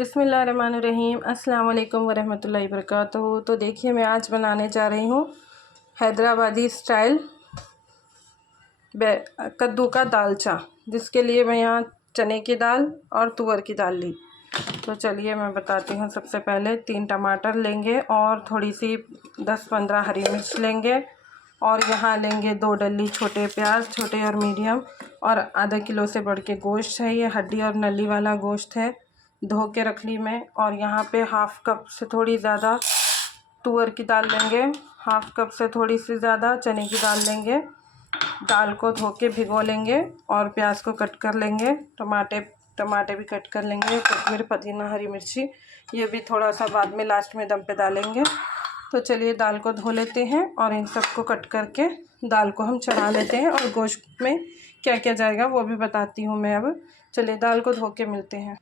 बिस्मिल्लाहिर्रहमानिर्रहीम अस्सलाम वालेकुम वरहमतुल्लाहि वबरकातुहू। तो देखिए, मैं आज बनाने जा रही हूँ हैदराबादी स्टाइल कद्दू का दालचा, जिसके लिए मैं यहाँ चने की दाल और तुअर की दाल ली। तो चलिए मैं बताती हूँ। सबसे पहले 3 टमाटर लेंगे और थोड़ी सी 10-15 हरी मिर्च लेंगे, और यहाँ लेंगे 2 डली छोटे प्याज, छोटे और मीडियम, और आधा किलो से बढ़ के गोश्त है। ये हड्डी और नली वाला गोश्त है, धो के रख ली मैं। और यहाँ पे हाफ़ कप से थोड़ी ज़्यादा तुअर की दाल लेंगे, हाफ़ कप से थोड़ी सी ज़्यादा चने की दाल लेंगे। दाल को धो के भिगो लेंगे और प्याज को कट कर लेंगे। टमाटे भी कट कर लेंगे। कोतमीर, पुदीना, हरी मिर्ची ये भी थोड़ा सा बाद में लास्ट में दम पे डालेंगे। तो चलिए दाल को धो लेते हैं और इन सबको कट करके दाल को हम चढ़ा लेते हैं, और गोश्त में क्या क्या जाएगा वो भी बताती हूँ मैं। अब चलिए दाल को धो के मिलते हैं।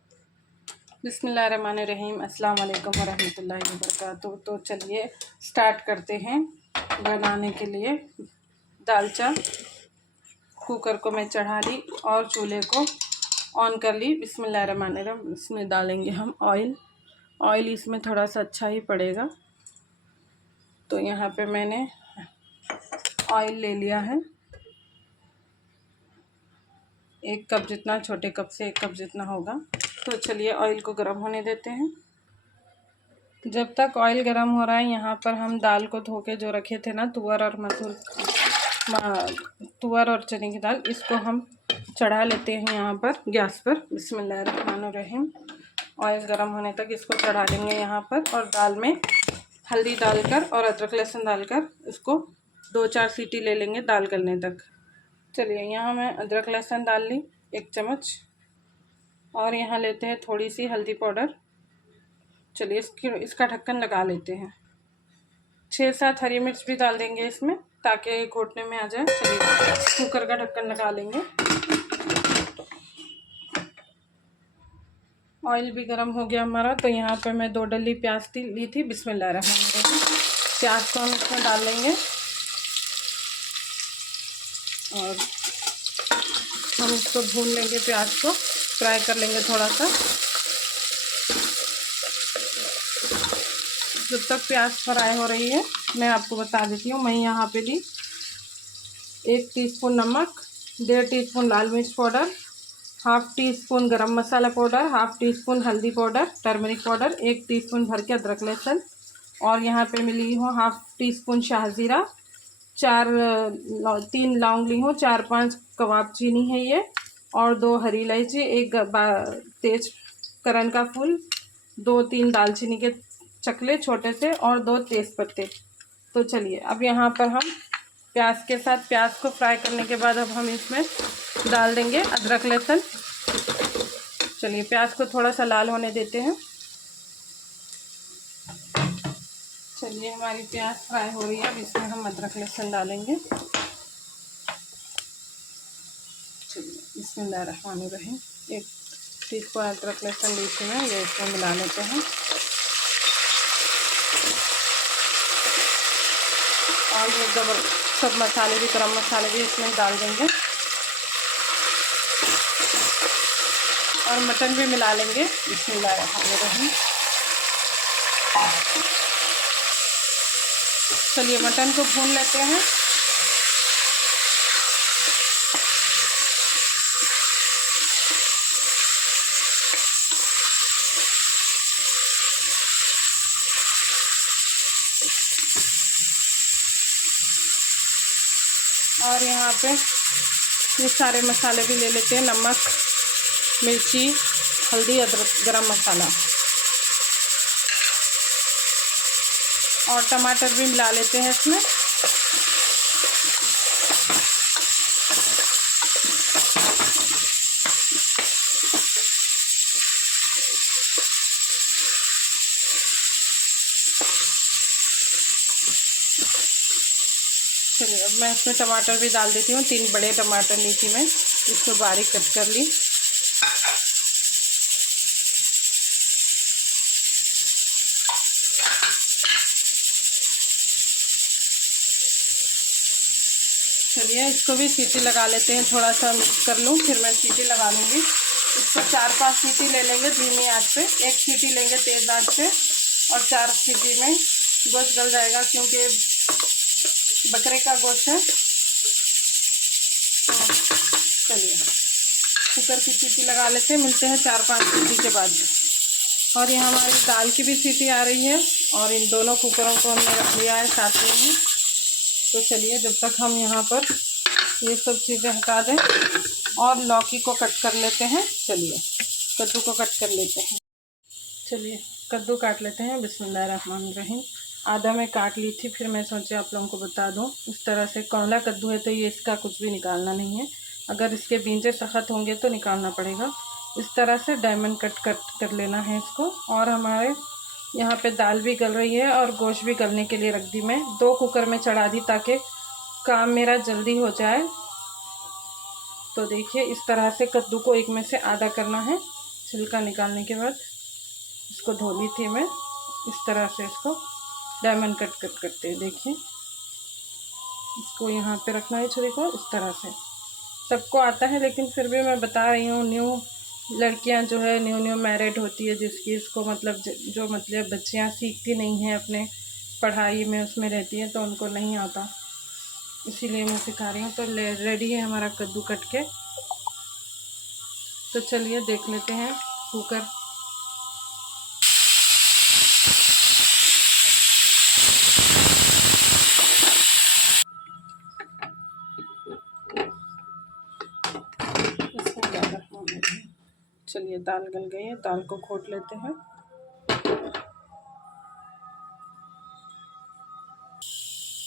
बिस्मिल्लाहिर्रहमानिर्रहीम अस्सलाम वालेकुम वरहमतुल्लाहि वबरकातुहू। तो चलिए स्टार्ट करते हैं बनाने के लिए दालचा। कुकर को मैं चढ़ा ली और चूल्हे को ऑन कर ली। बिस्मिल्लाहिर्रहमानिर्रहीम। इसमें डालेंगे हम ऑयल इसमें थोड़ा सा अच्छा ही पड़ेगा। तो यहाँ पे मैंने ऑयल ले लिया है 1 कप जितना, छोटे कप से 1 कप जितना होगा। तो चलिए ऑयल को गर्म होने देते हैं। जब तक ऑयल गर्म हो रहा है, यहाँ पर हम दाल को धो के जो रखे थे ना, तुअर और चने की दाल, इसको हम चढ़ा लेते हैं यहाँ पर गैस पर। बिस्मिल्लाहिर्रहमानिर्रहीम। ऑयल गर्म होने तक इसको चढ़ा लेंगे यहाँ पर, और दाल में हल्दी डालकर और अदरक लहसुन डालकर इसको 2-4 सीटी ले लेंगे दाल गलने तक। चलिए यहाँ मैं अदरक लहसुन डाल ली 1 चम्मच, और यहाँ लेते हैं थोड़ी सी हल्दी पाउडर। चलिए इसका ढक्कन लगा लेते हैं। 6-7 हरी मिर्च भी डाल देंगे इसमें, ताकि घोटने में आ जाए। चलिए कुकर का ढक्कन लगा लेंगे। ऑयल भी गर्म हो गया हमारा। तो यहाँ पर मैं 2 डली प्याज ली थी। बिस्मिल्लाहिर्रहमानिर्रहीम। प्याज को हम इसमें डाल लेंगे और हम इसको भून लेंगे, प्याज को फ्राई कर लेंगे थोड़ा सा। जब तक प्याज फ्राई हो रही है, मैं आपको बता देती हूँ। मैं यहाँ पे ली 1 टीस्पून नमक, 1.5 टीस्पून लाल मिर्च पाउडर, हाफ़ टी स्पून गरम मसाला पाउडर, हाफ़ टी स्पून हल्दी पाउडर, टर्मरिक पाउडर, 1 टीस्पून भर के अदरक लहसुन, और यहाँ पे मैं ली हूँ हाफ़ टी स्पून शाहजीरा, 3 लौंग ली हूँ, 4-5 कबाब चीनी है ये, और 2 हरी इलायची, 1 तेज करण का फूल, 2-3 दालचीनी के चकले छोटे से, और 2 तेज़ पत्ते। तो चलिए अब यहाँ पर हम प्याज के साथ, प्याज को फ्राई करने के बाद अब हम इसमें डाल देंगे अदरक लहसुन। चलिए प्याज को थोड़ा सा लाल होने देते हैं। चलिए हमारी प्याज फ्राई हो रही है। अब इसमें हम अदरक लहसुन डालेंगे। चलिए बिस्मिल्लाहिर्रहमानिर्रहीम। 1 टीस्पून अदरक लहसुन ली थी मैं, ये इसमें मिला लेते हैं। और ये सब मसाले भी, गरम मसाले भी इसमें डाल देंगे, और मटन भी मिला लेंगे। बिस्मिल्लाहिर्रहमानिर्रहीम। चलिए मटन को भून लेते हैं। और यहाँ पे ये सारे मसाले भी ले लेते हैं, नमक, मिर्ची, हल्दी, अदरक, गरम मसाला, और टमाटर भी मिला लेते हैं इसमें। चलिए अब मैं इसमें टमाटर भी डाल देती हूँ। 3 बड़े टमाटर ली थी मैं, इसको बारीक कट कर ली। चलिए इसको भी सीटी लगा लेते हैं। थोड़ा सा मिक्स कर लूँ, फिर मैं सीटी लगा लूँगी। इसको 4 4-5 सीटी ले लेंगे धीमी आंच पे, 1 सीटी लेंगे तेज़ आंच पे और 4 सीटी में गोश्त गल जाएगा, क्योंकि बकरे का गोश्त है। तो चलिए कुकर की सीटी लगा लेते हैं, मिलते हैं 4-5 सीटी के बाद। और यहाँ हमारी दाल की भी सीटी आ रही है और इन दोनों कुकरों को हमने रख लिया है साथ में ही। तो चलिए जब तक हम यहाँ पर ये सब चीज़ें हटा दें और लौकी को कट कर लेते हैं। चलिए कद्दू को कट कर लेते हैं। चलिए कद्दू काट लेते हैं। बिस्मिल्लाहिर्रहमानिर्रहीम। आधा मैं काट ली थी, फिर मैं सोचे आप लोगों को बता दूं। इस तरह से कौला कद्दू है तो ये इसका कुछ भी निकालना नहीं है, अगर इसके बीजे सख्त होंगे तो निकालना पड़ेगा। इस तरह से डायमंड कट कर लेना है इसको। और हमारे यहाँ पे दाल भी गल रही है और गोश्त भी गलने के लिए रख दी मैं, 2 कुकर में चढ़ा दी ताकि काम मेरा जल्दी हो जाए। तो देखिए इस तरह से कद्दू को एक में से आधा करना है। छिलका निकालने के बाद इसको धो ली थी मैं, इस तरह से इसको डायमंड कट करते हैं। देखिए इसको यहाँ पे रखना है छुरी को, इस तरह से। सबको आता है लेकिन फिर भी मैं बता रही हूँ, न्यू लड़कियाँ जो है न्यू मैरिड होती है जिसकी, इसको मतलब जो मतलब बच्चियाँ सीखती नहीं हैं, अपने पढ़ाई में उसमें रहती हैं, तो उनको नहीं आता, इसीलिए मैं सिखा रही हूँ। तो रेडी है हमारा कद्दू कट के। तो चलिए देख लेते हैं कुकर। चलिए दाल गल गई है, दाल को घोट लेते हैं।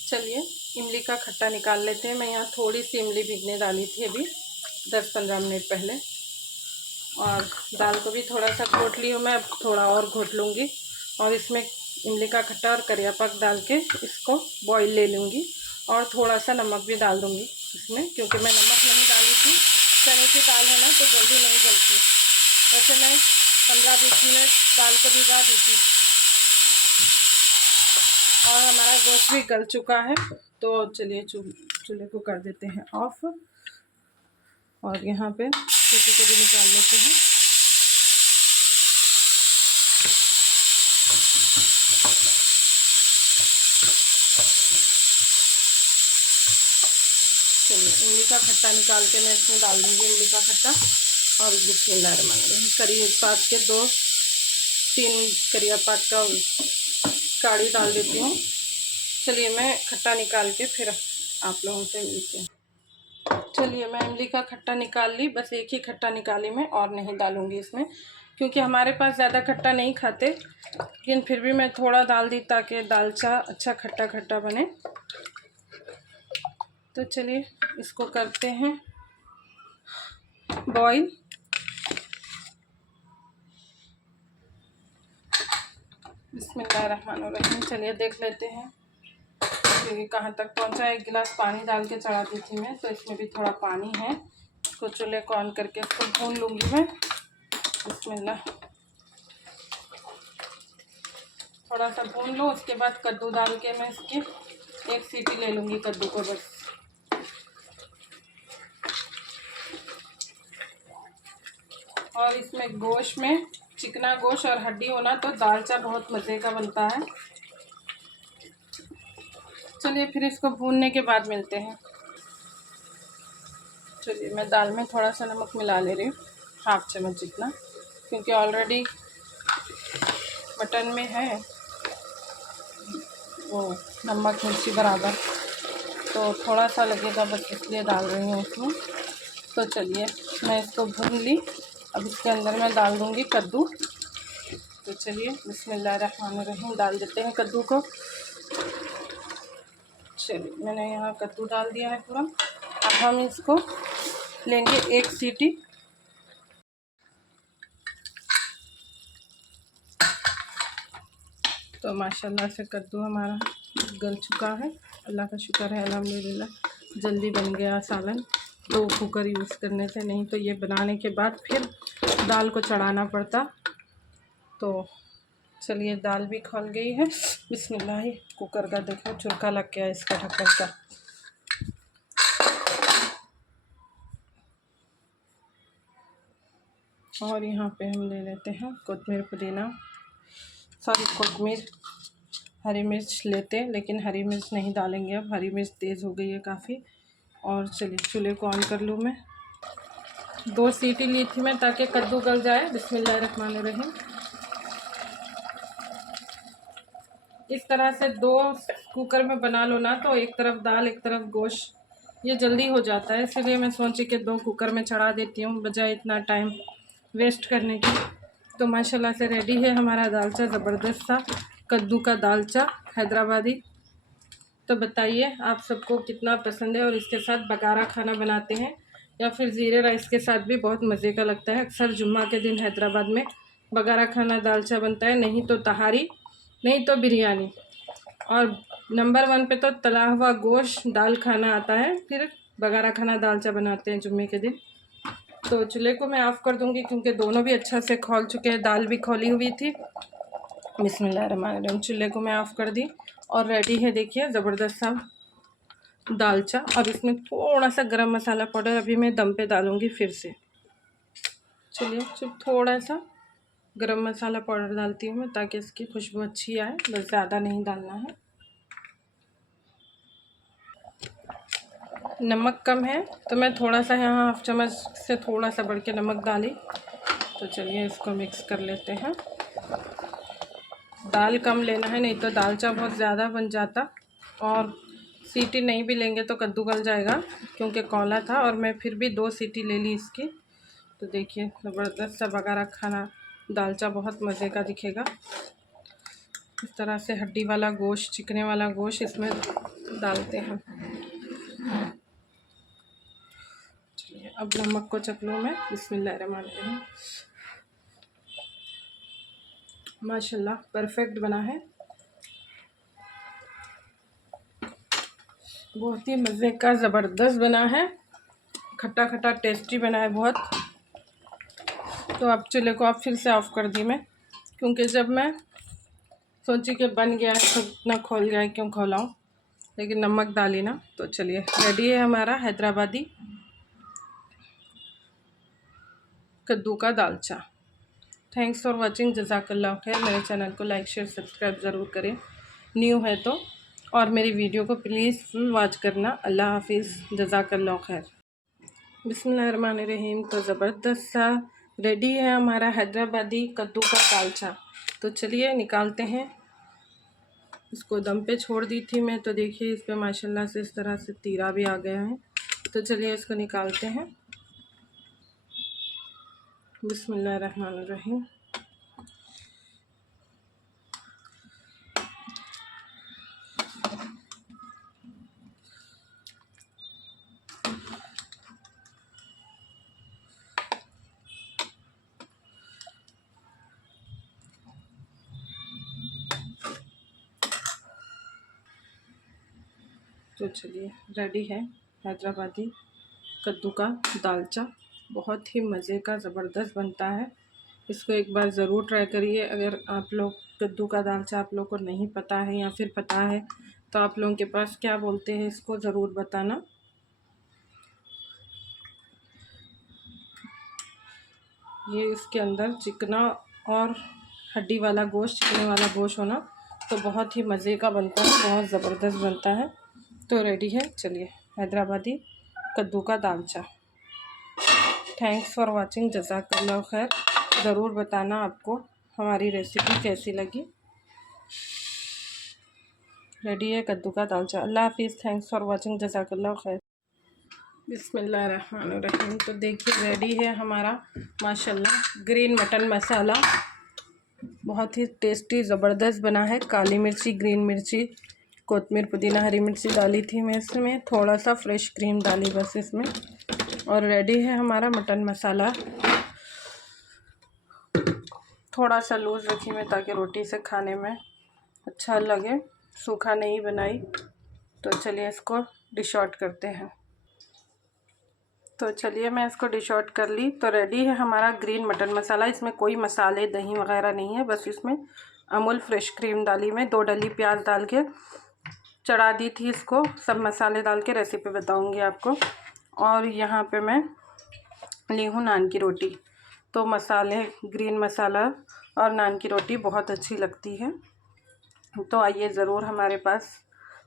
चलिए इमली का खट्टा निकाल लेते हैं। मैं यहाँ थोड़ी सी इमली भिगने डाली थी अभी 10-15 मिनट पहले, और दाल को भी थोड़ा सा घोट ली हूँ मैं, अब थोड़ा और घोट लूँगी और इसमें इमली का खट्टा और करिया पाक डाल के इसको बॉईल ले लूँगी। और थोड़ा सा नमक भी डाल दूँगी इसमें, क्योंकि मैं नमक नहीं डाली थी। चने की दाल है ना तो जल्दी नहीं गलती। वैसे मैं 15-20 मिनट दाल को भिगा दी थी और हमारा गोश्त भी गल चुका है। तो चलिए चूल्हे को कर देते हैं ऑफ और यहाँ पे सीटी को भी निकाल लेते हैं। चलिए इमली का खट्टा निकाल के मैं इसमें डाल दूँगी, इमली का खट्टा। और बिस्मिल्लाहिर्रहमानिर्रहीम करिया पाक के 2-3 करिया पाक का काढ़ी डाल देती हूँ। चलिए मैं खट्टा निकाल के फिर आप लोगों से मिलते हैं। चलिए मैं इमली का खट्टा निकाल ली, बस एक ही खट्टा निकाली मैं, और नहीं डालूँगी इसमें, क्योंकि हमारे पास ज़्यादा खट्टा नहीं खाते। लेकिन फिर भी मैं थोड़ा डाल दी ताकि दालचा अच्छा खट्टा खट्टा बने। तो चलिए इसको करते हैं बॉईल। बिस्मिल्लाहिर्रहमानिर्रहीम। चलिए देख लेते हैं कि कहाँ तक पहुँचा। 1 गिलास पानी डाल के चढ़ा दी थी मैं, तो इसमें भी थोड़ा पानी है। इसको चूल्हे को ऑन करके इसको भून लूँगी मैं। बिस्मिल्लाह, थोड़ा सा भून लो, उसके बाद कद्दू डाल के मैं इसकी 1 सीटी ले लूँगी कद्दू को बस। और इसमें गोश्त में चिकना गोश्त और हड्डी होना तो दालचा बहुत मज़े का बनता है। चलिए फिर इसको भूनने के बाद मिलते हैं। चलिए मैं दाल में थोड़ा सा नमक मिला ले रही हूँ, 1/2 चम्मच जितना, क्योंकि ऑलरेडी मटन में है वो नमक मिर्ची बराबर, तो थोड़ा सा लगेगा बस, इसलिए डाल रही हूँ इसमें। तो चलिए मैं इसको भून ली, अब इसके अंदर मैं डाल दूँगी कद्दू। तो चलिए बिस्मिल्लाहिर्रहमानिर्रहीम डाल देते हैं कद्दू को। चलिए मैंने यहाँ कद्दू डाल दिया है पूरा। अब हम इसको लेंगे 1 सीटी। तो माशाल्लाह से कद्दू हमारा गल चुका है, अल्लाह का शुक्र है, अल्हम्दुलिल्लाह। जल्दी बन गया सालन 2 कुकर यूज़ करने से, नहीं तो ये बनाने के बाद फिर दाल को चढ़ाना पड़ता। तो चलिए दाल भी खौल गई है। बिस्मिल्लाह, कुकर का देखो चुरका लग गया इसका ढक्कन का। और यहाँ पे हम ले लेते हैं कोतमीर पुदीना, सॉरी कोतमीर, हरी मिर्च लेते हैं, लेकिन हरी मिर्च नहीं डालेंगे अब, हरी मिर्च तेज़ हो गई है काफ़ी। और चलिए चूल्हे को ऑन कर लूँ मैं। 2 सीटी ली थी मैं ताकि कद्दू गल जाए। बिस्मिल्लाहिर्रहमानिर्रहीम। इस तरह से 2 कुकर में बना लो ना, तो एक तरफ दाल एक तरफ गोश्त, ये जल्दी हो जाता है। इसलिए मैं सोची कि 2 कुकर में चढ़ा देती हूँ बजाय इतना टाइम वेस्ट करने की। तो माशाल्लाह से रेडी है हमारा दालचा, ज़बरदस्त सा कद्दू का दालचा हैदराबादी। तो बताइए आप सबको कितना पसंद है, और इसके साथ बघारा खाना बनाते हैं या फिर ज़ीरे राइस के साथ भी बहुत मज़े का लगता है। अक्सर जुम्मा के दिन हैदराबाद में बघारा खाना दालचा बनता है, नहीं तो तहारी, नहीं तो बिरयानी, और नंबर 1 पे तो तला हुआ गोश्त दाल खाना आता है, फिर बघारा खाना दालचा बनाते हैं जुम्मे के दिन। तो चूल्हे को मैं ऑफ़ कर दूंगी क्योंकि दोनों भी अच्छा से खौल चुके हैं, दाल भी खौली हुई थी। बिस्मिल्लाहिर्रहमानिर्रहीम। चूल्हे को मैं ऑफ़ कर दी और रेडी है देखिए ज़बरदस्त सा दालचा। अब इसमें थोड़ा सा गरम मसाला पाउडर अभी मैं दम पे डालूँगी फिर से। चलिए थोड़ा सा गरम मसाला पाउडर डालती हूँ मैं ताकि इसकी खुशबू अच्छी आए, बस ज़्यादा नहीं डालना है। नमक कम है तो मैं थोड़ा सा यहाँ हाफ चम्मच से थोड़ा सा बढ़ के नमक डाली। तो चलिए इसको मिक्स कर लेते हैं। दाल कम लेना है, नहीं तो दालचा बहुत ज़्यादा बन जाता, और सीटी नहीं भी लेंगे तो कद्दू गल जाएगा क्योंकि कौला था। और मैं फिर भी 2 सीटी ले ली इसकी। तो देखिए ज़बरदस्त सा बघारा खाना दालचा बहुत मज़े का दिखेगा। इस तरह से हड्डी वाला गोश्त, चिकने वाला गोश्त इसमें डालते हैं। चलिए अब नमक को चख लूँ मैं। बिस्मिल्लाहिर्रहमानिर्रहीम। माशाल्लाह परफेक्ट बना है, बहुत ही मज़े का ज़बरदस्त बना है, खट्टा खट्टा टेस्टी बना है बहुत। तो अब चूल्हे को अब फिर से ऑफ़ कर दी मैं, क्योंकि जब मैं सोची कि बन गया है तो इतना खोल गया है क्यों खोलाऊँ, लेकिन नमक डाली ना। तो चलिए रेडी है हमारा हैदराबादी कद्दू का दालचा। थैंक्स फॉर वाचिंग, जज़ाकल्लाह खैर। मेरे चैनल को लाइक शेयर सब्सक्राइब ज़रूर करें न्यू है तो, और मेरी वीडियो को प्लीज़ फुल वॉच करना। अल्लाह हाफिज़, जज़ाकल्लाह खैर। बिस्मिल्लाहिर्रहमानिर्रहीम। तो ज़बरदस्त सा रेडी है हमारा हैदराबादी कद्दू का दालचा। तो चलिए निकालते हैं। इसको दम पे छोड़ दी थी मैं, तो देखिए इस पर माशाल्लाह से इस तरह से तीरा भी आ गया है। तो चलिए इसको निकालते हैं। बिस्मिल्लाहिर्रहमानिर्रहीम। तो चलिए रेडी है हैदराबादी कद्दू का दालचा, बहुत ही मज़े का ज़बरदस्त बनता है। इसको एक बार ज़रूर ट्राई करिए। अगर आप लोग कद्दू का दालचा आप लोग को नहीं पता है या फिर पता है तो आप लोगों के पास क्या बोलते हैं इसको ज़रूर बताना। ये इसके अंदर चिकना और हड्डी वाला गोश्त, चिकने वाला गोश्त होना तो बहुत ही मज़े का बनता है, बहुत ज़बरदस्त बनता है। तो रेडी है, चलिए हैदराबादी कद्दू का दालचा। थैंक्स फॉर वाचिंग, जज़ाकल्लाह खैर। ज़रूर बताना आपको हमारी रेसिपी कैसी लगी। रेडी है कद्दू का दालचा। अल्लाह हाफिज़, थैंक्स फॉर वाचिंग, जज़ाकल्लाह खैर। बिस्मिल्लाहिर्रहमानिर्रहीम। तो देखिए रेडी है हमारा माशाल्लाह ग्रीन मटन मसाला, बहुत ही टेस्टी ज़बरदस्त बना है। काली मिर्ची, ग्रीन मिर्ची, कोतमीर, पुदीना, हरी मिर्ची डाली थी मैं इसमें, थोड़ा सा फ्रेश क्रीम डाली बस इसमें। और रेडी है हमारा मटन मसाला। थोड़ा सा लूज़ रखी मैं ताकि रोटी से खाने में अच्छा लगे, सूखा नहीं बनाई। तो चलिए इसको डिश आउट करते हैं। तो चलिए मैं इसको डिश आउट कर ली। तो रेडी है हमारा ग्रीन मटन मसाला। इसमें कोई मसाले, दही वगैरह नहीं है, बस इसमें अमूल फ्रेश क्रीम डाली मैं, 2 डली प्याज डाल के चढ़ा दी थी इसको। सब मसाले डाल के रेसिपी बताऊंगी आपको। और यहाँ पे मैं ली हूँ नान की रोटी। तो मसाले, ग्रीन मसाला और नान की रोटी बहुत अच्छी लगती है। तो आइए ज़रूर हमारे पास,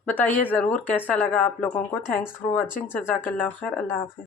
बताइए ज़रूर कैसा लगा आप लोगों को। Thanks for watching. जज़ाकल्लाह खैर। अल्लाह हाफ़िज़।